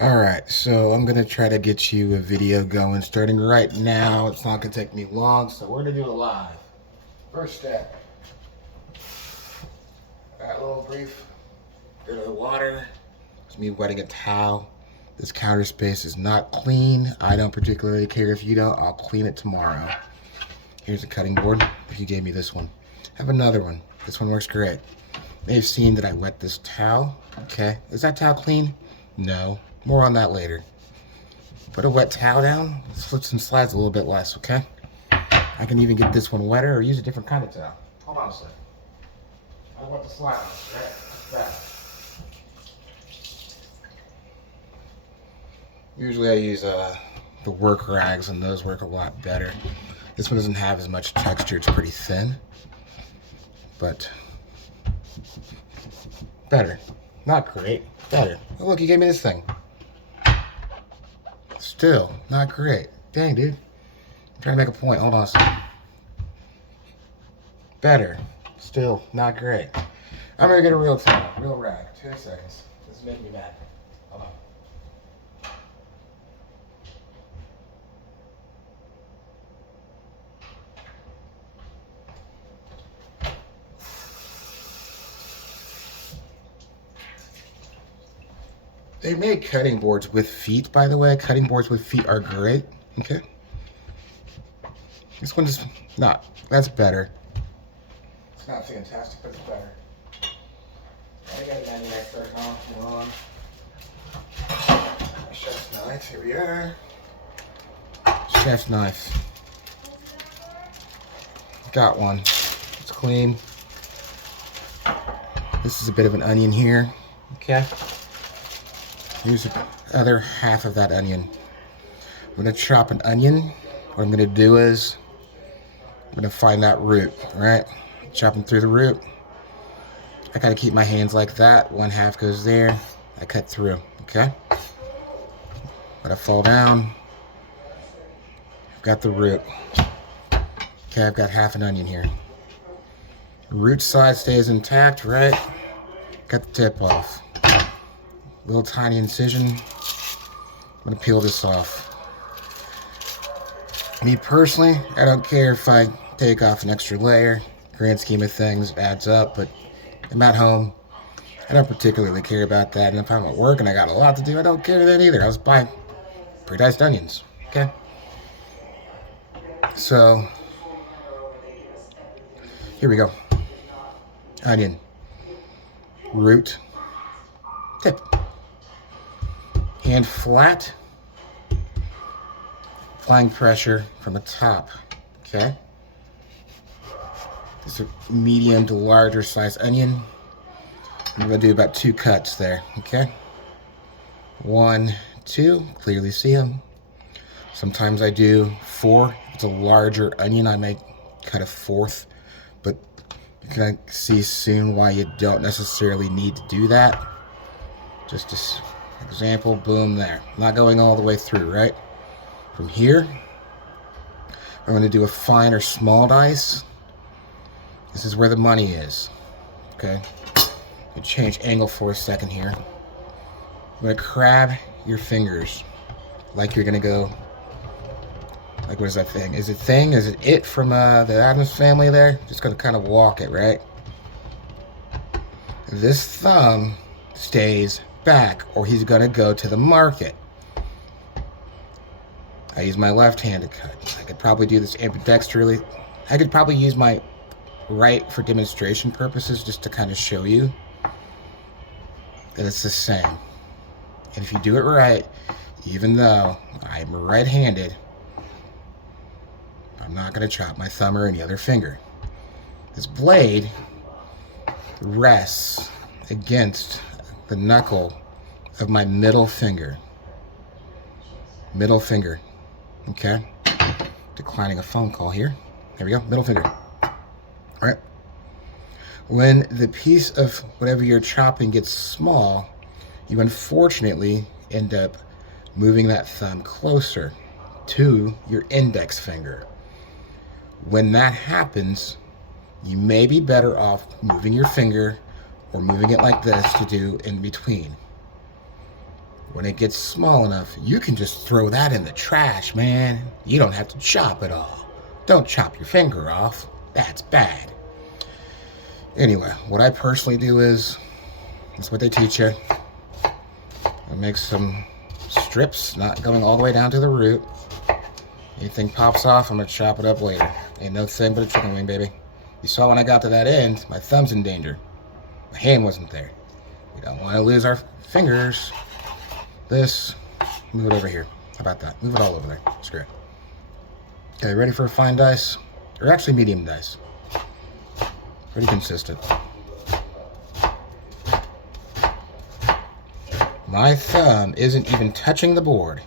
Alright, so I'm gonna try to get you a video going starting right now. It's not gonna take me long, so we're gonna do it live. First step. Alright, a little brief. Go to the water. It's me wetting a towel. This counter space is not clean. I don't particularly care if you don't. I'll clean it tomorrow. Here's a cutting board. If you gave me this one. Have another one. This one works great. They've seen that I wet this towel. Okay. Is that towel clean? No. More on that later. Put a wet towel down. Slips and slides a little bit less, okay? I can even get this one wetter or use a different kind of towel. Hold on a second. I want the slide, right? Like that. Usually I use the work rags, and those work a lot better. This one doesn't have as much texture. It's pretty thin, but better. Not great. Better. Oh, look, you gave me this thing. Still not great. Dang, dude. I'm trying to make a point. Hold on a second. Better. Still not great. I'm gonna get a real towel, real rag. 10 seconds. This is making me mad. Hold on. They make cutting boards with feet, by the way. Cutting boards with feet are great. Okay. This one is not. That's better. It's not fantastic, but it's better. I got an onion I started on. Chef's knife. Here we are. Chef's knife. Got one. It's clean. This is a bit of an onion here. Okay. Here's the other half of that onion. I'm gonna chop an onion. What I'm gonna do is I'm gonna find that root, right? Chopping through the root. I gotta keep my hands like that. One half goes there. I cut through, okay? Let it fall down. I've got the root. Okay, I've got half an onion here. Root side stays intact, right? Cut the tip off. Little tiny incision. I'm gonna peel this off. Me personally, I don't care if I take off an extra layer. Grand scheme of things, it adds up, but I'm at home. I don't particularly care about that. And if I'm at work and I got a lot to do, I don't care that either. I'll just buy pre-diced onions, okay? So, here we go. Onion. Root. Tip. Hand flat. Applying pressure from the top, okay? This is a medium to larger size onion. I'm gonna do about 2 cuts there, okay? 1, 2, clearly see them. Sometimes I do 4. If it's a larger onion, I may cut a 4th, but you can see soon why you don't necessarily need to do that. Just an example, boom, there. Not going all the way through, right? From here, I'm going to do a fine or small dice. This is where the money is, okay? You change angle for a second here. I'm going to crab your fingers like you're going to go, like what is that thing? Is it thing? Is it from the Addams Family there? Just going to kind of walk it, right? This thumb stays back or he's going to go to the market. I use my left hand to cut. I could probably do this ambidextrally. I could probably use my right for demonstration purposes just to kind of show you that it's the same. And if you do it right, even though I'm right-handed, I'm not going to chop my thumb or any other finger. This blade rests against the knuckle of my middle finger. Middle finger. Okay, declining a phone call here. There we go, middle finger. All right. When the piece of whatever you're chopping gets small, you unfortunately end up moving that thumb closer to your index finger. When that happens, you may be better off moving your finger or moving it like this to do in between. When it gets small enough, you can just throw that in the trash, man. You don't have to chop it all. Don't chop your finger off. That's bad. Anyway, what I personally do is, that's what they teach you. I make some strips, not going all the way down to the root. Anything pops off, I'm going to chop it up later. Ain't no thing but a chicken wing, baby. You saw when I got to that end, my thumb's in danger. My hand wasn't there. We don't want to lose our fingers. This, move it over here. How about that? Move it all over there. Screw it. Okay, ready for a fine dice? Or actually medium dice. Pretty consistent. My thumb isn't even touching the board.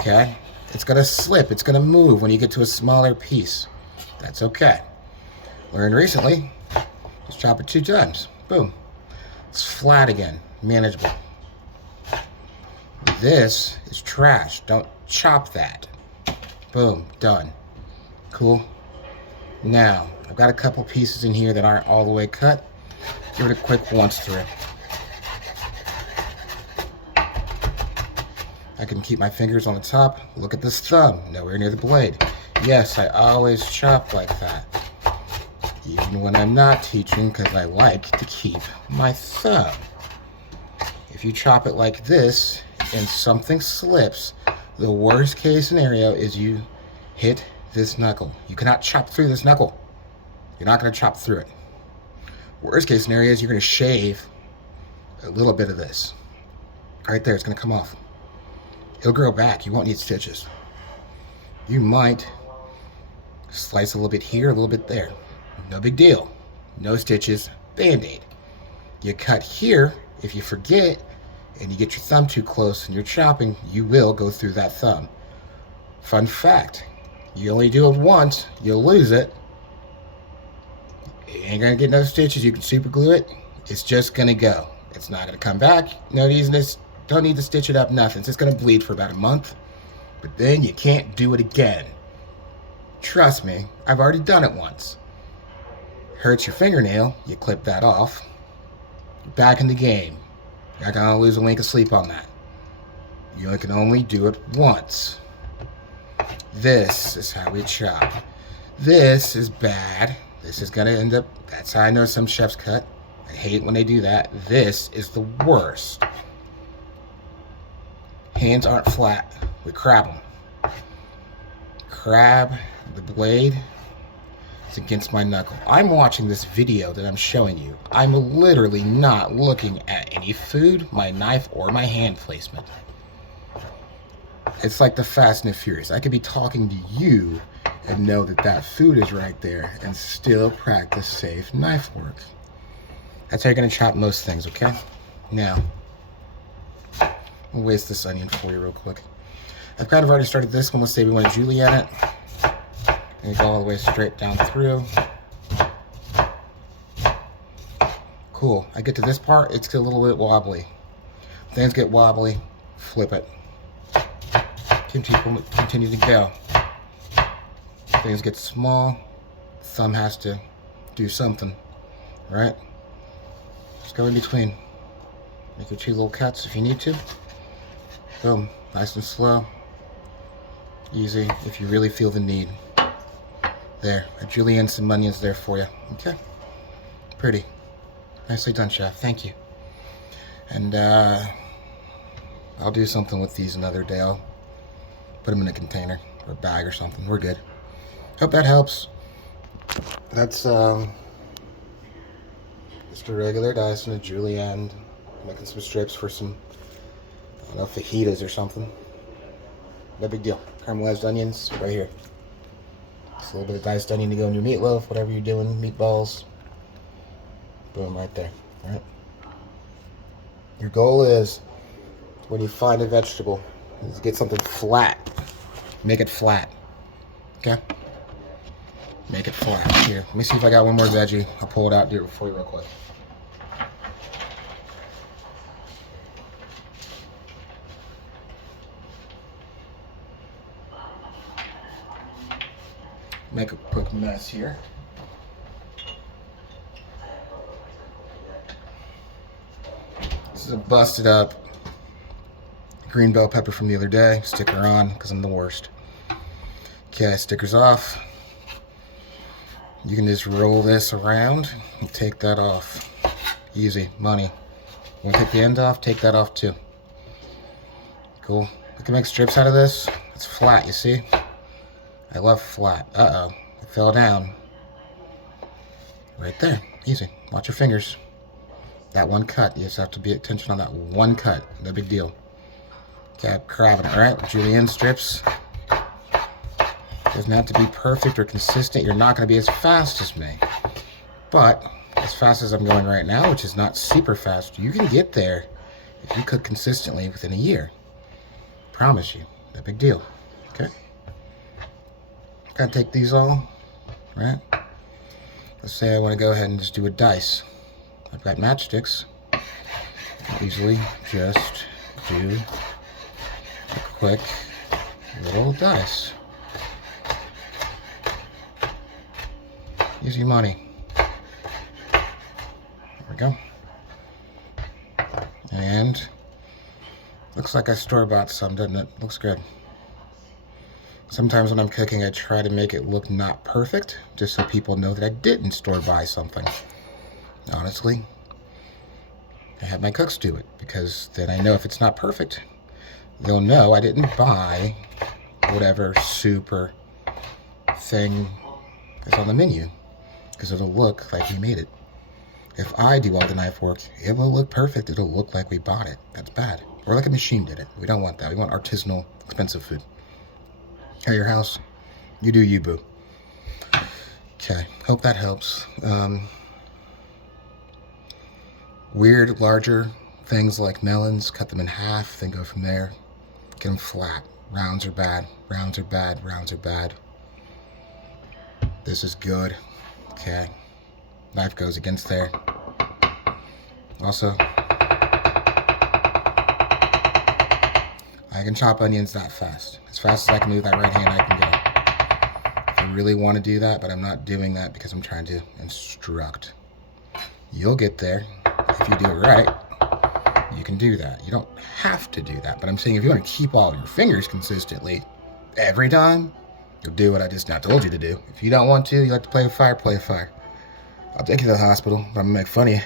Okay? It's going to slip. It's going to move when you get to a smaller piece. That's okay. Learned recently, just chop it 2 times. Boom. It's flat again. Manageable. This is trash. Don't chop that. Boom. Done. Cool. Now, I've got a couple pieces in here that aren't all the way cut. Give it a quick once through. I can keep my fingers on the top. Look at this thumb. Nowhere near the blade. Yes, I always chop like that. Even when I'm not teaching, because I like to keep my thumb. If you chop it like this, and something slips, the worst case scenario is you hit this knuckle. You cannot chop through this knuckle. You're not going to chop through it. Worst case scenario is you're going to shave a little bit of this. Right there, it's going to come off. It'll grow back. You won't need stitches. You might slice a little bit here, a little bit there. No big deal. No stitches. Band-Aid. You cut here. If you forget and you get your thumb too close and you're chopping, you will go through that thumb. Fun fact, you only do it once, you'll lose it. You ain't gonna get no stitches. You can super glue it. It's just gonna go. It's not gonna come back. No reason to, don't need to stitch it up, nothing. It's just gonna bleed for about a month, but then you can't do it again. Trust me, I've already done it once. Hurts your fingernail, you clip that off. You're back in the game. You're not gonna lose a wink of sleep on that. You can only do it once. This is how we chop. This is bad. This is gonna end up, that's how I know some chefs cut. I hate when they do that. This is the worst. Hands aren't flat. We crab them. Crab the blade. It's against my knuckle. I'm watching this video that I'm showing you. I'm literally not looking at any food, my knife, or my hand placement. It's like the Fast and the Furious. I could be talking to you and know that that food is right there and still practice safe knife work. That's how you're going to chop most things, okay? Now, I'll waste this onion for you real quick. I've kind of already started this one. Let's say we want to julienne it. And go all the way straight down through. Cool. I get to this part, it's a little bit wobbly. Things get wobbly, flip it. Continue to go. Things get small, thumb has to do something, right? Just go in between. Make your 2 little cuts if you need to. Boom. Nice and slow. Easy if you really feel the need. There. I julienne some onions there for you. Okay. Pretty. Nicely done, chef. Thank you. And I'll do something with these another day. I'll put them in a container or a bag or something. We're good. Hope that helps. That's just a regular dice and a julienne. Making some strips for some, I don't know, fajitas or something. No big deal. Caramelized onions right here. Just a little bit of diced onion to go in your meatloaf, whatever you're doing, meatballs. Boom, right there. All right. Your goal is, when you find a vegetable, is get something flat. Make it flat. Okay? Make it flat. Here, let me see if I got one more veggie. I'll pull it out, do it for you real quick. Make a quick mess here. This is a busted up green bell pepper from the other day. Sticker on, because I'm the worst. Okay, stickers off. You can just roll this around and take that off. Easy, money. Want to take the end off? Take that off too. Cool. We can make strips out of this. It's flat, you see? I love flat. Uh-oh, it fell down. Right there, easy. Watch your fingers. That one cut, you just have to pay attention on that one cut. No big deal. Okay, I'm crabbing it, alright? Julienne strips. Doesn't have to be perfect or consistent. You're not going to be as fast as me. But as fast as I'm going right now, which is not super fast, you can get there if you cook consistently within a year. Promise you. No big deal. Okay? Gotta take these all, right? Let's say I want to go ahead and just do a dice. I've got matchsticks. I can easily just do a quick little dice. Easy money. There we go. And looks like I store-bought some, doesn't it? Looks good. Sometimes when I'm cooking, I try to make it look not perfect, just so people know that I didn't store-buy something. Honestly, I have my cooks do it, because then I know if it's not perfect, they'll know I didn't buy whatever super thing is on the menu, because it'll look like we made it. If I do all the knife work, it will look perfect. It'll look like we bought it. That's bad. Or like a machine did it. We don't want that. We want artisanal, expensive food. At your house, you do you, boo. Okay, hope that helps. Weird, larger things like melons, cut them in half, then go from there. Get them flat. Rounds are bad. Rounds are bad. Rounds are bad. This is good. Okay. Knife goes against there. Also, I can chop onions that fast. As fast as I can move that right hand, I can go. I really want to do that, but I'm not doing that because I'm trying to instruct. You'll get there. If you do it right, you can do that. You don't have to do that, but I'm saying if you want to keep all of your fingers consistently every time, you'll do what I just now told you to do. If you don't want to, you like to play with fire, play with fire. I'll take you to the hospital, but I'm going to make fun of you.